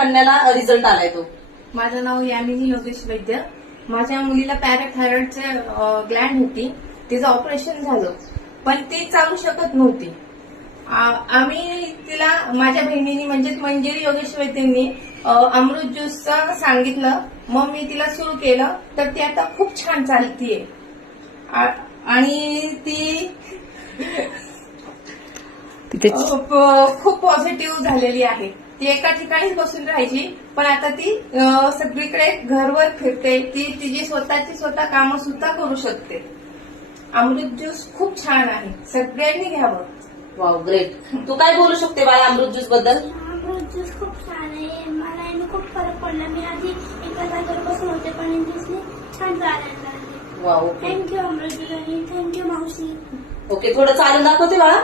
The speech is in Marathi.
कन्याला रिझल्ट आलाय तो. माझं नाव यामिनी योगेश वैद्य. माझ्या मुलीला पॅराथायरॉइडचे ग्लँड होती. तिचं ऑपरेशन झालं. पण ती चालू शकत नव्हती. आ- आम्ही तिला माझ्या बहिणीनी म्हणजेच मंजिरी योगेश वैद्यांनी अमृत ज्यूसचं सांगितलं. मग मी तिला सुरू केलं. तर ती आता खूप छान चालतीये. आ- आणि ती खूप पॉझिटिव्ह झालेली आहे. ती एका ठिकाणीच बसून राहायची पण आता ती सगळीकडे घरवर फिरते. ती तिची स्वतःची स्वतः कामं सुद्धा करू शकते. अमृत ज्यूस खूप छान आहे. सगळ्यांनी घ्यावं. वाव ग्रेट तू काय बोलू शकते बाळा अमृत ज्यूसबद्दल? अमृत ज्यूस खूप छान आहे. मला याने खूप फरक पडला. मी आधी एका जागेवर बसून होते पण छान चालायला लागले wow okay thank you Amrit juice आणि थँक्यू मावशी. ओके थोडं चालून दाखवते बाळा.